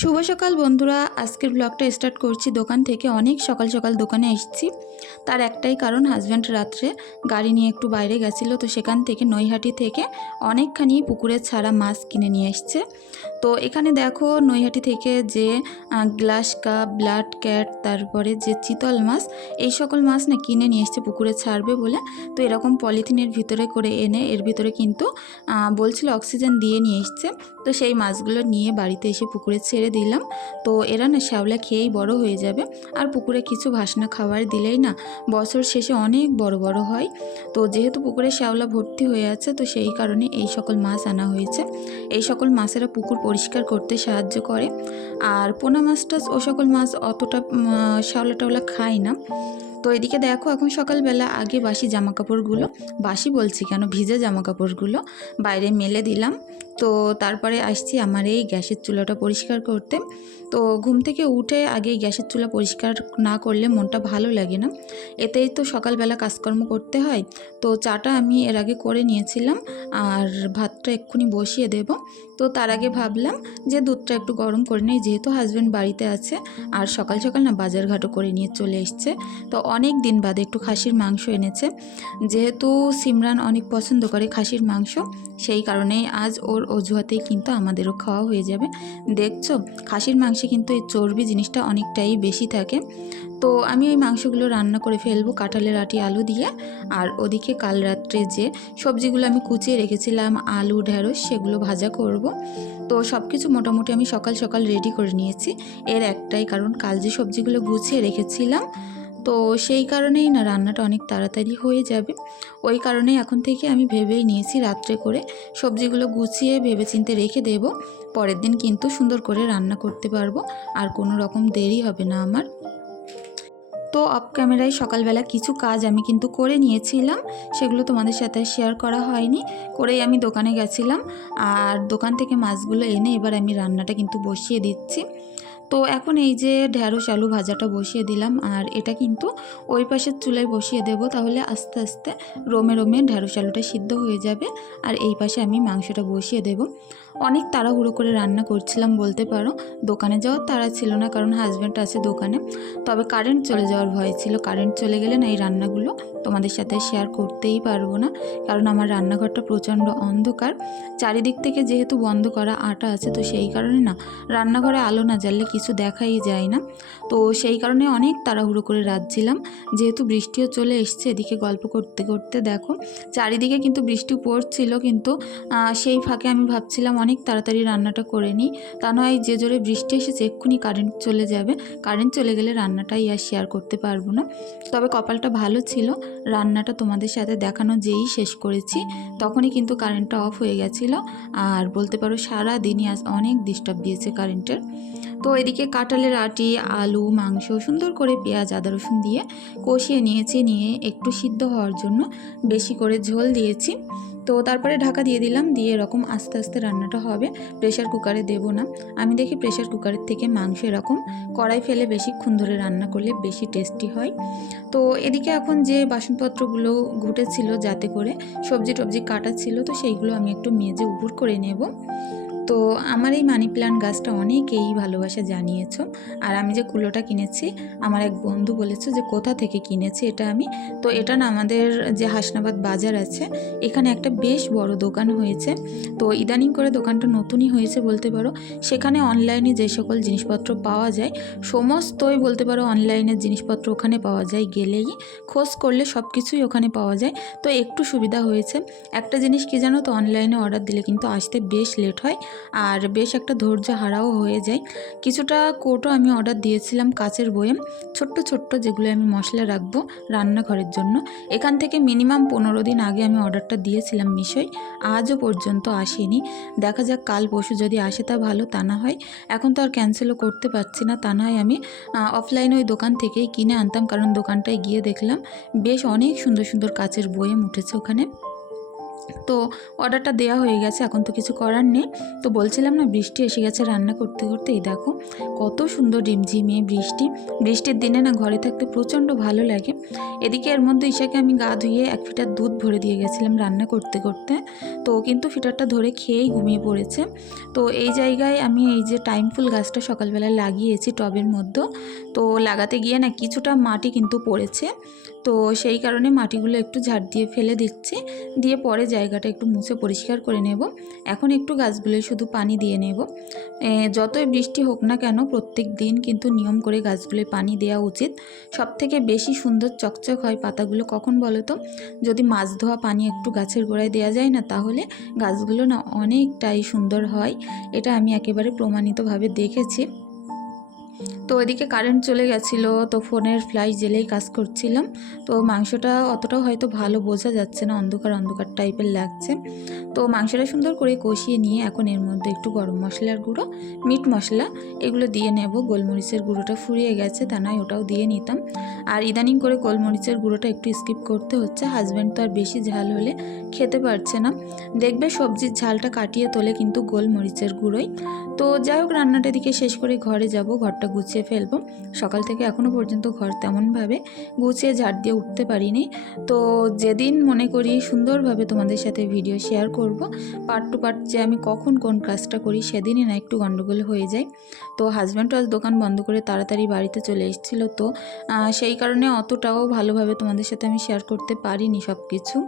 শুভ সকাল বন্ধুরা। আজকের ব্লগটা স্টার্ট করছি দোকান থেকে। অনেক সকাল সকাল দোকানে এসেছি। তার একটাই কারণ হাজব্যান্ড রাত্রে গাড়ি নিয়ে একটু বাইরে গেছিল। তো সেখান থেকে নৈহাটি থেকে অনেকখানি পুকুরের ছাড়া মাছ কিনে নিয়ে এসছে। তো এখানে দেখো নৈহাটি থেকে যে গ্লাস কাপ, ব্লাড ক্যাট, তারপরে যে চিতল মাছ, এই সকল মাছ না কিনে নিয়ে এসছে, পুকুরে ছাড়বে বলে। তো এরকম পলিথিনের ভিতরে করে এনে এর ভিতরে কিন্তু বলছিল অক্সিজেন দিয়ে নিয়ে এসছে। তো সেই মাছগুলো নিয়ে বাড়িতে এসে পুকুরে ছেড়ে দিলাম। তো এরা না শ্যাওলা খেয়েই বড় হয়ে যাবে। আর পুকুরে কিছু ভাসনা খাবার দিলেই না বছর শেষে অনেক বড় বড় হয়। তো যেহেতু পুকুরে শ্যাওলা ভর্তি হয়ে আছে, তো সেই কারণে এই সকল মাছ আনা হয়েছে। এই সকল মাছেরা পুকুর পরিষ্কার করতে সাহায্য করে। আর পোনা মাছটা, ও সকল মাছ অতটা শ্যাওলা টাওলা খায় না। তো এদিকে দেখো, এখন সকালবেলা আগে বাসি জামা কাপড়গুলো বাসি বলছি কেন, ভিজে জামা কাপড়গুলো বাইরে মেলে দিলাম। তো তারপরে আসছি আমার এই গ্যাসের চুলাটা পরিষ্কার করতে। তো ঘুম থেকে উঠে আগে গ্যাসের চুলা পরিষ্কার না করলে মনটা ভালো লাগে না। এতেই তো সকালবেলা কাজকর্ম করতে হয়। তো চাটা আমি এর আগে করে নিয়েছিলাম আর ভাতটা এক্ষুনি বসিয়ে দেব। তো তার আগে ভাবলাম যে দুধটা একটু গরম করে নিই, যেহেতু হাজব্যান্ড বাড়িতে আছে আর সকাল সকাল না বাজারঘাটও করে নিয়ে চলে এসছে। তো অনেক দিন বাদে একটু খাসির মাংস এনেছে। যেহেতু সিমরান অনেক পছন্দ করে খাসির মাংস, সেই কারণেই আজ ওর অজুহাতেই কিন্তু আমাদেরও খাওয়া হয়ে যাবে। দেখছ, খাসির মাংসে কিন্তু এই চর্বি জিনিসটা অনেকটাই বেশি থাকে। তো আমি ওই মাংসগুলো রান্না করে ফেলব কাঁঠালের আটি, আলু দিয়ে। আর ওদিকে কাল রাত্রে যে সবজিগুলো আমি কুচিয়ে রেখেছিলাম, আলু, ঢেঁড়স, সেগুলো ভাজা করব। তো সব কিছু মোটামুটি আমি সকাল সকাল রেডি করে নিয়েছি। এর একটাই কারণ, কাল যে সবজিগুলো গুছিয়ে রেখেছিলাম তো সেই কারণেই না রান্নাটা অনেক তাড়াতাড়ি হয়ে যাবে। ওই কারণে এখন থেকে আমি ভেবেই নিয়েছি রাত্রে করে সবজিগুলো গুছিয়ে ভেবেচিন্তে রেখে দেব। পরের দিন কিন্তু সুন্দর করে রান্না করতে পারব, আর কোনো রকম দেরি হবে না আমার। তো অফ ক্যামেরায় সকালবেলা কিছু কাজ আমি কিন্তু করে নিয়েছিলাম, সেগুলো তোমাদের সাথে শেয়ার করা হয়নি। করেই আমি দোকানে গেছিলাম, আর দোকান থেকে মাছগুলো এনে এবার আমি রান্নাটা কিন্তু বসিয়ে দিচ্ছি। তো এখন এই যে ঢ্যাঁড়স, আলু ভাজাটা বসিয়ে দিলাম। আর এটা কিন্তু ওই পাশের চুলায় বসিয়ে দেব, তাহলে আস্তে আস্তে রোমে রোমে ঢ্যাঁড়স, আলুটা সিদ্ধ হয়ে যাবে। আর এই পাশে আমি মাংসটা বসিয়ে দেব। অনেক তাড়াহুড়ো করে রান্না করছিলাম, বলতে পারো। দোকানে যাওয়ার তাড়া ছিল না, কারণ হাজব্যান্ড আছে দোকানে। তবে কারেন্ট চলে যাওয়ার ভয় ছিল। কারেন্ট চলে গেলে না এই রান্নাগুলো তোমাদের সাথে শেয়ার করতেই পারব না, কারণ আমার রান্নাঘরটা প্রচণ্ড অন্ধকার। চারিদিক থেকে যেহেতু বন্ধ করা আটা আছে, তো সেই কারণে না, রান্নাঘরে আলো না জ্বাললে কিছু দেখাই যায় না। তো সেই কারণে অনেক তাড়াহুড়ো করে রাঁধছিলাম। যেহেতু বৃষ্টিও চলে এসছে, এদিকে গল্প করতে করতে দেখো। চারিদিকে কিন্তু বৃষ্টি পড়ছিল, কিন্তু সেই ফাঁকে আমি ভাবছিলাম অনেক তাড়াতাড়ি রান্নাটা করে নিই। তা নয় যে জোরে বৃষ্টি এসেছে, এক্ষুনি কারেন্ট চলে যাবে। কারেন্ট চলে গেলে রান্নাটাই আর শেয়ার করতে পারব না। তবে কপালটা ভালো ছিল, রান্নাটা তোমাদের সাথে দেখানো যেই শেষ করেছি, তখনই কিন্তু কারেন্টটা অফ হয়ে গেছিল। আর বলতে পারো সারা দিনই আজ অনেক ডিস্টার্ব দিয়েছে কারেন্টের তো এদিকে কাঁঠালের আটি, আলু, মাংস সুন্দর করে পেঁয়াজ, আদা, রসুন দিয়ে কষিয়ে নিয়েছি, নিয়ে একটু সিদ্ধ হওয়ার জন্য। বেশি করে ঝোল দিয়েছি। তো তারপরে ঢাকা দিয়ে দিলাম, দিয়ে এরকম আস্তে আস্তে রান্নাটা হবে। প্রেশার কুকারে দেব না। আমি দেখি প্রেশার কুকারের থেকে মাংস এরকম কড়াই ফেলে বেশিক্ষণ ধরে রান্না করলে বেশি টেস্টি হয়। তো এদিকে এখন যে বাসনপত্রগুলো ঘুটেছিল যাতে করে সবজি টবজি কাটা ছিল, তো সেইগুলো আমি একটু মেজে উপর করে নেব। তো আমার এই মানি প্ল্যান্ট গাছটা অনেকেই ভালোবাসা জানিয়েছো। আর আমি যে কুলোটা কিনেছি, আমার এক বন্ধু বলেছে যে, কোথা থেকে কিনেছি এটা আমি? তো এটা না আমাদের যে হাসনাবাদ বাজার আছে, এখানে একটা বেশ বড় দোকান হয়েছে। তো ইদানিং করে দোকানটা নতুনই হয়েছে বলতে পারো। সেখানে অনলাইনে যে সকল জিনিসপত্র পাওয়া যায়, সমস্তই বলতে পারো অনলাইনের জিনিসপত্র ওখানে পাওয়া যায় গেলেই। খোঁজ করলে সব কিছুই ওখানে পাওয়া যায়। তো একটু সুবিধা হয়েছে। একটা জিনিস কি জানো তো, অনলাইনে অর্ডার দিলে কিন্তু আসতে বেশ লেট হয়। আর বেশ একটা ধৈর্য হারাও হয়ে যায়। কিছুটা কোটও আমি অর্ডার দিয়েছিলাম কাচের বয়েম ছোট্ট ছোট্ট যেগুলো আমি মশলা রাখব রান্নাঘরের জন্য। এখান থেকে মিনিমাম পনেরো দিন আগে আমি অর্ডারটা দিয়েছিলাম মিশোয়। আজও পর্যন্ত আসেনি। দেখা যাক কাল পরশু যদি আসে তা ভালো, তা না হয়। এখন তো আর ক্যান্সেলও করতে পারছি না, তা না হয় আমি অফলাইনে ওই দোকান থেকেই কিনে আনতাম। কারণ দোকানটায় গিয়ে দেখলাম, বেশ অনেক সুন্দর সুন্দর কাচের বয়েম উঠেছে ওখানে। তো অর্ডারটা দেওয়া হয়ে গেছে, এখন তো কিছু করার নেই। তো বলছিলাম না, বৃষ্টি এসে গেছে রান্না করতে করতে এই দেখো, কত সুন্দর রিমঝিমিয়ে বৃষ্টি। বৃষ্টির দিনে না ঘরে থাকতে প্রচণ্ড ভালো লাগে। এদিকে এর মধ্যে ঈশাকে আমি গা ধুয়ে এক ফিটার দুধ ভরে দিয়ে গেছিলাম রান্না করতে করতে। তো কিন্তু ফিটারটা ধরে খেয়েই ঘুমিয়ে পড়েছে। তো এই জায়গায় আমি এই যে টাইম ফুল গাছটা সকালবেলা লাগিয়েছি টবের মধ্যে, তো লাগাতে গিয়ে না কিছুটা মাটি কিন্তু পড়েছে। তো সেই কারণে মাটিগুলো একটু ঝাড় দিয়ে ফেলে দিচ্ছি। দিয়ে পরে জায়গাটা একটু মুছে পরিষ্কার করে নেব। এখন একটু গাছগুলোয় শুধু পানি দিয়ে নেব। যতই বৃষ্টি হোক না কেন প্রত্যেক দিন কিন্তু নিয়ম করে গাছগুলোয় পানি দেওয়া উচিত। সব থেকে বেশি সুন্দর চকচক হয় পাতাগুলো কখন বলো তো? যদি মাছ ধোয়া পানি একটু গাছের গোড়ায় দেওয়া যায় না তাহলে গাছগুলো না অনেকটাই সুন্দর হয়। এটা আমি একেবারে প্রমাণিতভাবে দেখেছি। তো ওইদিকে কারেন্ট চলে গেছিল, তো ফোনের ফ্লাশ জেলেই কাজ করছিলাম। তো মাংসটা অতটাও হয়তো ভালো বোঝা যাচ্ছে না, অন্ধকার অন্ধকার টাইপের লাগছে। তো মাংসটা সুন্দর করে কষিয়ে নিয়ে এখন এর মধ্যে একটু গরম মশলার গুঁড়ো মিট মশলা, এগুলো দিয়ে নেব। গোলমরিচের গুঁড়োটা ফুরিয়ে গেছে, তা নয়, ওটাও দিয়ে নিতাম। আর ইদানিং করে গোলমরিচের গুঁড়োটা একটু স্কিপ করতে হচ্ছে। হাজব্যান্ড তো আর বেশি ঝাল হলে খেতে পারছে না। দেখবে সবজির ঝালটা কাটিয়ে তোলে কিন্তু গোলমরিচের গুঁড়োই। তো যাই হোক, রান্নাটা দিকে শেষ করে ঘরে যাব। ঘরটা গুছিয়ে ফেলব। সকাল থেকে এখনও পর্যন্ত ঘর তেমনভাবে গুছিয়ে ঝাড় দিয়ে উঠতে পারিনি। তো যেদিন মনে করি সুন্দরভাবে তোমাদের সাথে ভিডিও শেয়ার করব পার্ট টু পার্ট যে আমি কখন কোন কাজটা করি সেদিনই না একটু গণ্ডগোল হয়ে যায়। তো হাজব্যান্ড আজ দোকান বন্ধ করে তাড়াতাড়ি বাড়িতে চলে এসেছিল তো সেই কারণে অতটাও ভালোভাবে তোমাদের সাথে আমি শেয়ার করতে পারিনি সব কিছু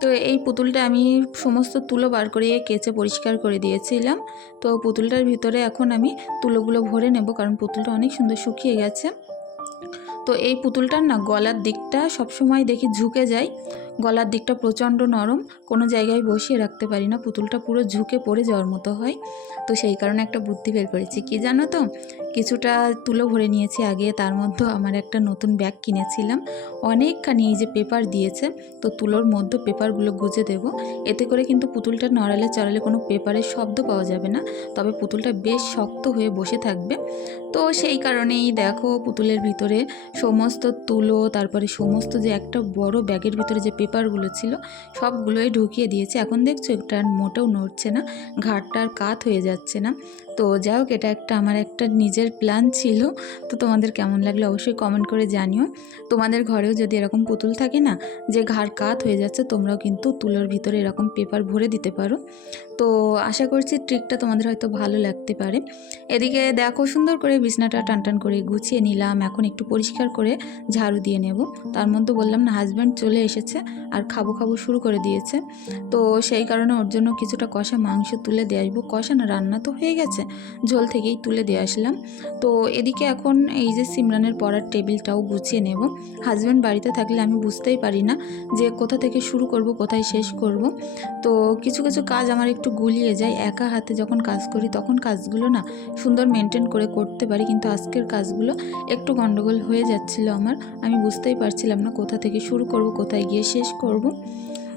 তো এই পুতুলটা আমি সমস্ত তুলো বার করে কেচে পরিষ্কার করে দিয়েছিলাম। তো পুতুলটার ভিতরে এখন আমি তুলোগুলো ভরে নেব কারণ পুতুলটা অনেক সুন্দর শুকিয়ে গেছে। তো এই পুতুলটার না গলার দিকটা সবসময় দেখি ঝুঁকে যায়। গলার দিকটা প্রচণ্ড নরম, কোনো জায়গায় বসিয়ে রাখতে পারি না। পুতুলটা পুরো ঝুঁকে পড়ে যাওয়ার মতো হয়। তো সেই কারণে একটা বুদ্ধি বের করেছি। কি জানো তো? কিছুটা তুলো ভরে নিয়েছি আগে, তার মধ্যে আমার একটা নতুন ব্যাগ কিনেছিলাম। অনেকখানি এই যে পেপার দিয়েছে, তো তুলোর মধ্যে পেপারগুলো গুজে দেব। এতে করে কিন্তু পুতুলটা নড়ালে চড়ালে কোনো পেপারের শব্দ পাওয়া যাবে না, তবে পুতুলটা বেশ শক্ত হয়ে বসে থাকবে। তো সেই কারণেই দেখো পুতুলের ভিতরে সমস্ত তুলো, তারপরে সমস্ত যে একটা বড় ব্যাগের ভিতরে যে পেপারগুলো ছিল, সবগুলোই ঢুকিয়ে দিয়েছে। এখন দেখছ আর মোটেও নড়ছে না ঘাটটা আর কাত হয়ে যাচ্ছে না। তো যাই হোক, এটা একটা আমার একটা নিজের প্ল্যান ছিল। তো তোমাদের কেমন লাগল অবশ্যই কমেন্ট করে জানিও। তোমাদের ঘরেও যদি এরকম পুতুল থাকে না, যে ঘাড় কাত হয়ে যাচ্ছে, তোমরাও কিন্তু তুলোর ভিতরে এরকম পেপার ভরে দিতে পারো। তো আশা করছি ট্রিকটা তোমাদের হয়তো ভালো লাগতে পারে। এদিকে দেখো, সুন্দর করে বিছনাটা টান টান করে গুছিয়ে নিলাম। এখন একটু পরিষ্কার করে ঝাড়ু দিয়ে নেব। তার মধ্যে বললাম না হাজব্যান্ড চলে এসেছে আর খাব খাব শুরু করে দিয়েছে। তো সেই কারণে ওর জন্য কিছুটা কষা মাংস তুলে দিয়ে আসব। কষা না, রান্না তো হয়ে গেছে। ঝোল থেকেই তুলে দিয়ে আসলাম। তো এদিকে এখন এই যে সিমরানের পড়ার টেবিলটাও গুছিয়ে নেব। হাজব্যান্ড বাড়িতে থাকলে আমি বুঝতেই পারি না যে কোথা থেকে শুরু করব, কোথায় শেষ করব। তো কিছু কিছু কাজ আমার একটু গুলিয়ে যায়। একা হাতে যখন কাজ করি তখন কাজগুলো না সুন্দর মেনটেন করে করতে পারি, কিন্তু আজকের কাজগুলো একটু গন্ডগোল হয়ে যাচ্ছিল আমার। আমি বুঝতেই পারছিলাম না কোথা থেকে শুরু করব, কোথায় গিয়ে শেষ করব।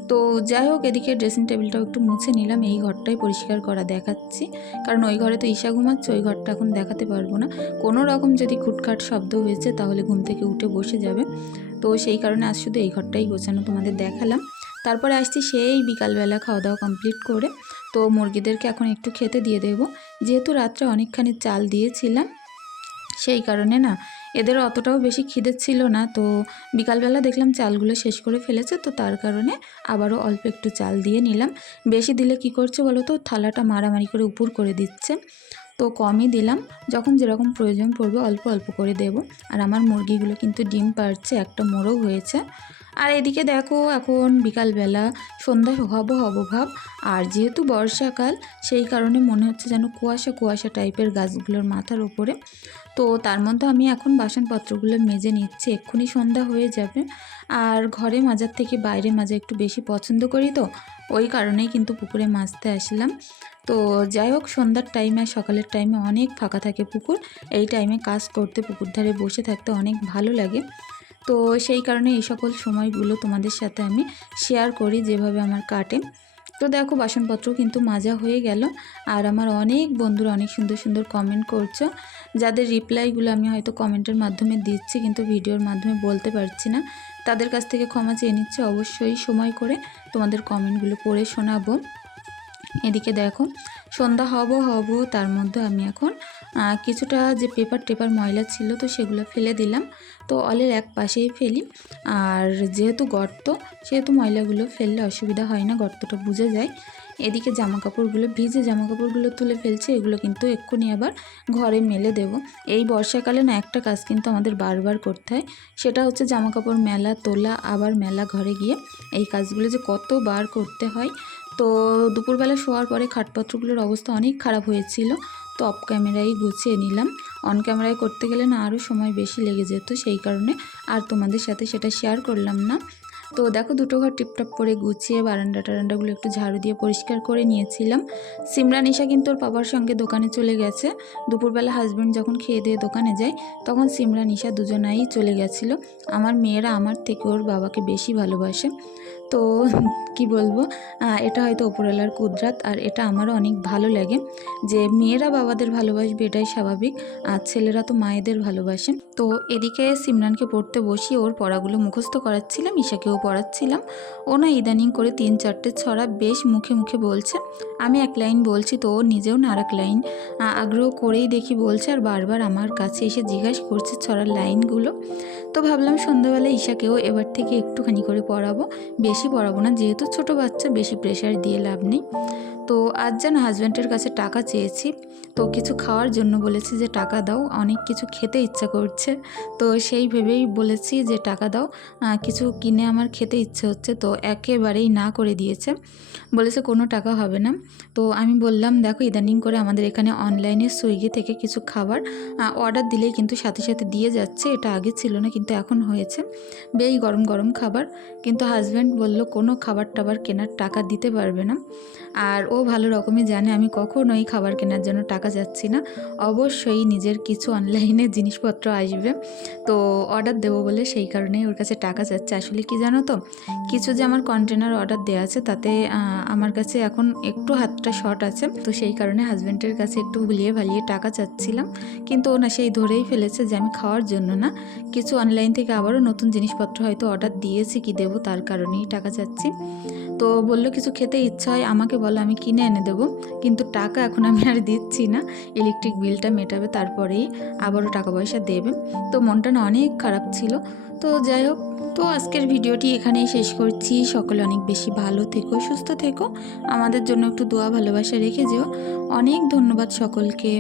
তো যাই হোক, এদিকে ড্রেসিং টেবিলটাও একটু মুছে নিলাম। এই ঘরটাই পরিষ্কার করা দেখাচ্ছি। কারণ ওই ঘরে তো ঈশা ঘুমাচ্ছে, ওই ঘরটা এখন দেখাতে পারব না। কোনো রকম যদি খুটখাট শব্দ হয়েছে, তাহলে ঘুম থেকে উঠে বসে যাবে। তো সেই কারণে আজ শুধু এই ঘরটাই গোছানো তোমাদের দেখালাম। তারপরে আসছি সেই বিকালবেলা খাওয়া দাওয়া কমপ্লিট করে। তো মুরগিদেরকে এখন একটু খেতে দিয়ে দেব। যেহেতু রাত্রে অনেকখানি চাল দিয়েছিলাম, সেই কারণে না এদের অতটাও বেশি খিদে ছিল না। তো বিকালবেলা দেখলাম চালগুলো শেষ করে ফেলেছে, তো তার কারণে আবারও অল্প একটু চাল দিয়ে নিলাম। বেশি দিলে কি করছে বলো তো, থালাটা মারামারি করে উপর করে দিচ্ছে। তো কমই দিলাম, যখন যেরকম প্রয়োজন পড়বে অল্প অল্প করে দেব। আর আমার মুরগিগুলো কিন্তু ডিম পারছে একটা মোড়ও হয়েছে। আর এদিকে দেখো এখন বিকালবেলা সন্ধ্যা হব হব ভাব, আর যেহেতু বর্ষাকাল, সেই কারণে মনে হচ্ছে যেন কুয়াশা কুয়াশা টাইপের গাছগুলোর মাথার ওপরে তো তার মধ্যে আমি এখন বাসনপত্রগুলো মেজে নিচ্ছি, এক্ষুনি সন্ধ্যা হয়ে যাবে। আর ঘরে মাজার থেকে বাইরে মাজা একটু বেশি পছন্দ করি তো, ওই কারণেই কিন্তু পুকুরে মাজতে আসলাম। তো যাই হোক, সন্ধ্যার টাইমে আর সকালের টাইমে অনেক ফাঁকা থাকে পুকুর। এই টাইমে কাজ করতে, পুকুর ধারে বসে থাকতে অনেক ভালো লাগে। তো সেই কারণে এই সকল সময়গুলো তোমাদের সাথে আমি শেয়ার করি যেভাবে আমার কাটে। তো দেখো, বাসনপত্র কিন্তু মাজা হয়ে গেল। আর আমার অনেক বন্ধুরা অনেক সুন্দর সুন্দর কমেন্ট করছ। যাদের রিপ্লাইগুলো আমি হয়তো কমেন্টের মাধ্যমে দিচ্ছি, কিন্তু ভিডিওর মাধ্যমে বলতে পারছি না। তাদের কাছ থেকে ক্ষমা চেয়ে নিচ্ছে। অবশ্যই সময় করে তোমাদের কমেন্টগুলো পড়ে শোনাবো। এদিকে দেখো, সন্ধ্যা হব হব, তার মধ্যে আমি এখন কিছুটা যে পেপার টেপার ময়লা ছিল তো সেগুলো ফেলে দিলাম। তো অলের এক পাশেই ফেলি। আর যেহেতু গর্ত, সেহেতু ময়লাগুলো ফেললে অসুবিধা হয় না, গর্তটা বুঝে যায়। এদিকে জামা কাপড়গুলো ভিজে জামা কাপড়গুলো তুলে ফেলছে, এগুলো কিন্তু এক্ষুনি আবার ঘরে মেলে দেব। এই বর্ষাকালে না একটা কাজ কিন্তু আমাদের বারবার করতে হয়, সেটা হচ্ছে জামা কাপড় মেলা, তোলা, আবার মেলা ঘরে গিয়ে এই কাজগুলো যে কতবার করতে হয় তো দুপুরবেলা শোয়ার পরে খাটপত্রগুলোর অবস্থা অনেক খারাপ হয়েছিল। তো অফ ক্যামেরায় গুছিয়ে নিলাম। অন ক্যামেরায় করতে গেলে না আরও সময় বেশি লেগে যেত, সেই কারণে আর তোমাদের সাথে সেটা শেয়ার করলাম না। তো দেখো দুটো ঘর টিপটপ করে গুছিয়ে বারান্দা টারান্দাগুলো একটু ঝাড়ু দিয়ে পরিষ্কার করে নিয়েছিলাম। সিমরান ঈশা কিন্তু ওর বাবার সঙ্গে দোকানে চলে গেছে। দুপুরবেলা হাজব্যান্ড যখন খেয়ে দিয়ে দোকানে যায়, তখন সিমরান ঈশা দুজনাই চলে গেছিল। আমার মেয়েরা আমার থেকে ওর বাবাকে বেশি ভালোবাসে। তো কি বলব? এটা হয়তো ওপরওয়ালার কুদরাত আর এটা আমারও অনেক ভালো লাগে যে মেয়েরা বাবাদের ভালোবাসবে, এটাই স্বাভাবিক। আর ছেলেরা তো মায়েদের ভালোবাসে। তো এদিকে সিমরানকে পড়তে বসিয়ে ওর পড়াগুলো মুখস্থ করাচ্ছিলাম, ঈশাকেও পড়াচ্ছিলাম। ও না ইদানিং করে তিন চারটে ছড়া বেশ মুখে মুখে বলছে। আমি এক লাইন বলছি তো, ও নিজেও না আর লাইন। আগ্রহ করেই দেখি বলছে আর বারবার আমার কাছে এসে জিজ্ঞাসা করছে ছড়ার লাইনগুলো। তো ভাবলাম সন্ধ্যাবেলা ঈশাকেও এবার থেকে একটুখানি করে পড়াবো। বেশি পড়াবো না। যেহেতু ছোট বাচ্চা বেশি প্রেশার দিয়ে লাভ নেই। তো আজ যেন হাজব্যান্ডের কাছে টাকা চেয়েছি। তো কিছু খাওয়ার জন্য বলেছি যে, টাকা দাও। অনেক কিছু খেতে ইচ্ছা করছে। তো সেই ভেবেই বলেছি যে, টাকা দাও। কিছু কিনে আমার খেতে ইচ্ছে হচ্ছে, তো একেবারেই না করে দিয়েছে। বলেছে, কোনো টাকা হবে না। তো আমি বললাম, দেখো, ইদানিং করে আমাদের এখানে অনলাইনে সুইগি থেকে কিছু খাবার অর্ডার দিলেই কিন্তু সাথে সাথে দিয়ে যাচ্ছে। এটা আগে ছিল না, কিন্তু এখন হয়েছে। বেশ গরম গরম খাবার। কিন্তু হাজব্যান্ড বলল, কোনো খাবার টাবার কেনার টাকা দিতে পারবে না। আর ও ভালো রকমই জানে আমি কখনোই খাবার কেনার জন্য টাকা যাচ্ছি না। অবশ্যই নিজের কিছু অনলাইনে জিনিসপত্র আসবে। তো অর্ডার দেবো বলে সেই কারণেই ওর কাছে টাকা যাচ্ছে আসলে কি জানো তো, কিছু যে আমার কন্টেনার অর্ডার দেওয়া আছে তাতে আমার কাছে এখন একটু হাতটা শর্ট আছে। তো সেই কারণে হাজব্যান্ডের কাছে একটু ভুলিয়ে ভালিয়ে টাকা চাচ্ছিলাম। কিন্তু ও না সেই ধরেই ফেলেছে যে আমি খাওয়ার জন্য না। কিছু অনলাইন থেকে আবারও নতুন জিনিসপত্র হয়তো অর্ডার দিয়েছি কি দেবো তার কারণেই টাকা চাচ্ছি। তো বলল, কিছু খেতে ইচ্ছা হয়, আমাকে বলো, আমি কিনে এনে দেবো। কিন্তু টাকা এখন আমি আর দিচ্ছি না। ইলেকট্রিক বিলটা মেটাবে, তারপরেই আবারও টাকা পয়সা দেবে। তো মনটা না অনেক খারাপ ছিল। তো যাই হোক, তো আজকের ভিডিওটি এখানেই শেষ করছি। সকলে অনেক বেশি ভালো থেকো, সুস্থ থেকো। আমাদের জন্য একটু দোয়া, ভালোবাসা রেখে যেও। অনেক ধন্যবাদ সকলকে।